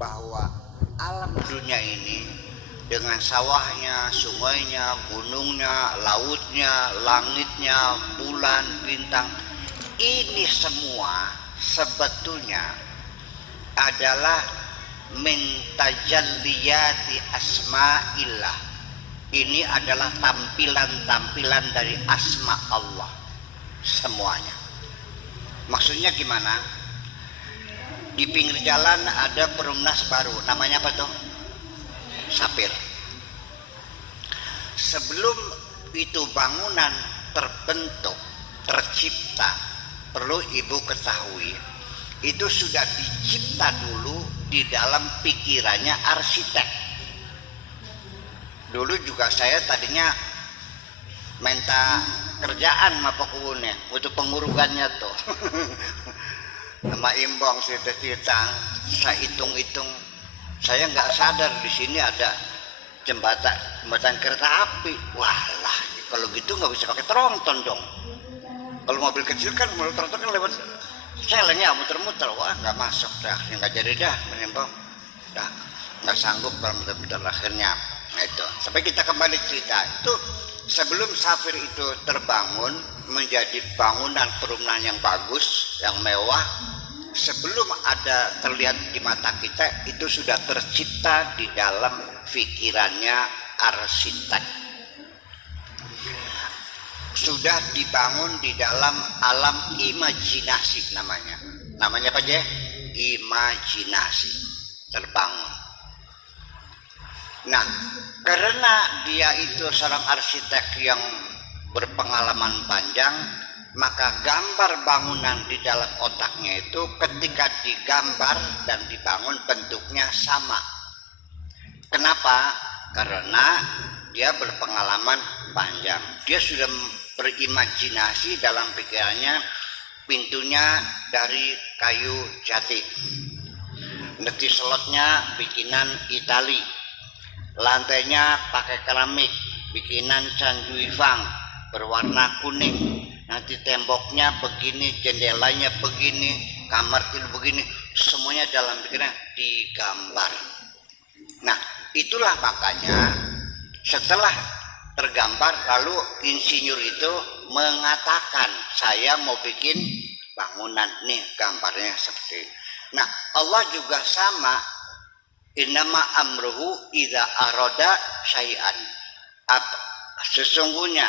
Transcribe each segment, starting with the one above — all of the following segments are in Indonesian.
bahwa alam dunia ini dengan sawahnya, sungainya, gunungnya, lautnya, langitnya, bulan, bintang, ini semua sebetulnya adalah min tajalliyati asma'illah. Ini adalah tampilan-tampilan dari asma Allah semuanya. Maksudnya gimana? Di pinggir jalan ada perumnas baru, namanya apa tuh? Sapir. Sebelum itu bangunan terbentuk, tercipta, perlu ibu ketahui, itu sudah dicipta dulu di dalam pikirannya arsitek. Dulu juga saya tadinya minta kerjaan sama pekebunnya untuk pengurugannya tuh. Sama imbang cerita-cerita, saya hitung-hitung, saya nggak sadar di sini ada jembatan kereta api. Walah, kalau gitu nggak bisa pakai tronton dong. Kalau mobil kecil kan mobil tronton kan lewat selengnya muter-muter. Wah, nggak masuk dah, nggak jadi dah menimbang, dah nggak sanggup dalam muter-muter akhirnya. Nah itu, sampai kita kembali cerita itu sebelum Safir itu terbangun menjadi bangunan perumahan yang bagus, yang mewah, sebelum ada terlihat di mata kita itu sudah tercipta di dalam pikirannya arsitek. Sudah dibangun di dalam alam imajinasi namanya. Namanya apa aja? Imajinasi terbangun. Nah, karena dia itu seorang arsitek yang berpengalaman panjang, maka gambar bangunan di dalam otaknya itu ketika digambar dan dibangun bentuknya sama. Kenapa? Karena dia berpengalaman panjang. Dia sudah berimajinasi dalam pikirannya pintunya dari kayu jati, neti slotnya bikinan Itali, lantainya pakai keramik bikinan Canjuifang berwarna kuning, nanti temboknya begini, jendelanya begini, kamar tidur begini, semuanya dalam pikiran digambar. Nah, itulah makanya setelah tergambar lalu insinyur itu mengatakan saya mau bikin bangunan nih, gambarnya seperti ini. Nah, Allah juga sama, innama amruhu idza arada syai'an. Sesungguhnya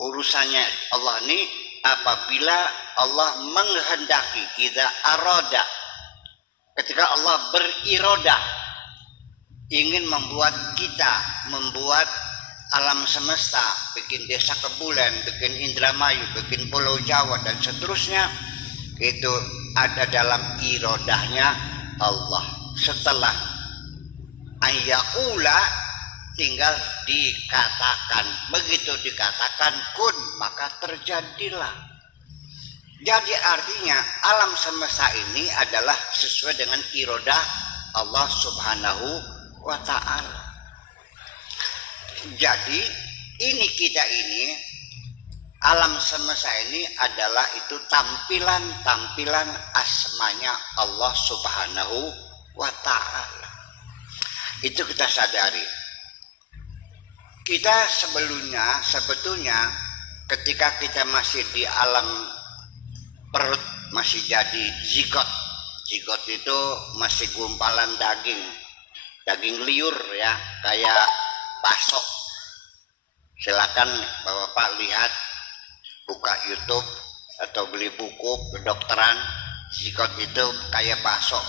urusannya Allah ini apabila Allah menghendaki, idza arada, ketika Allah beriroda ingin membuat kita, membuat alam semesta, bikin desa Kebulen, bikin Indramayu, bikin Pulau Jawa dan seterusnya, itu ada dalam irodahnya Allah. Setelah ayakula tinggal dikatakan, begitu dikatakan kun maka terjadilah. Jadi artinya alam semesta ini adalah sesuai dengan irodah Allah Subhanahu wa ta'ala. Jadi ini kita ini alam semesta ini adalah itu tampilan-tampilan asmanya Allah Subhanahu wa ta'ala. Itu kita sadari. Kita sebetulnya ketika kita masih di alam perut, masih jadi zigot. Zigot itu masih gumpalan daging liur ya, kayak bakso. Silakan Bapak lihat, buka YouTube atau beli buku kedokteran, zigot itu kayak bakso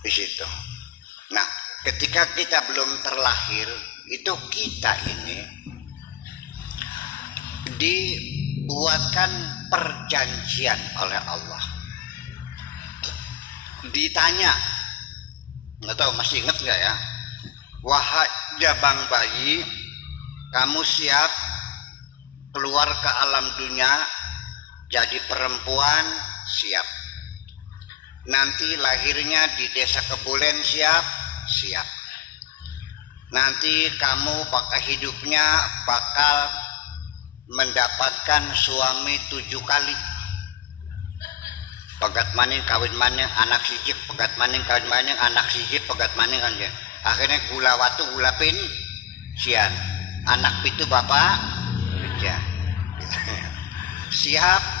di situ. Nah, ketika kita belum terlahir, itu kita ini dibuatkan perjanjian oleh Allah. Ditanya, nggak tahu masih ingat nggak ya? Wahai jabang bayi, kamu siap keluar ke alam dunia jadi perempuan? Siap. Nanti lahirnya di desa Kebulen? Siap. Nanti kamu pakai hidupnya bakal mendapatkan suami 7 kali. pegat maning kawin maning anak siji, pegat maning kawin maning anak siji, pegat maning kan ya. Akhirnya gula watu gula pin sian anak pitu bapak ya. Siap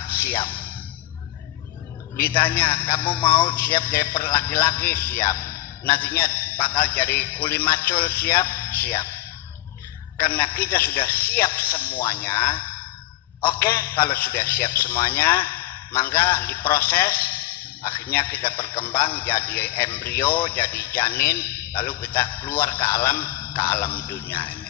ditanya kamu mau siap jadi laki-laki, siap, nantinya bakal jadi kuli macul, siap. Karena kita sudah siap semuanya. Oke, kalau sudah siap semuanya, maka diproses, akhirnya kita berkembang jadi embrio, jadi janin, lalu kita keluar ke alam dunia ini.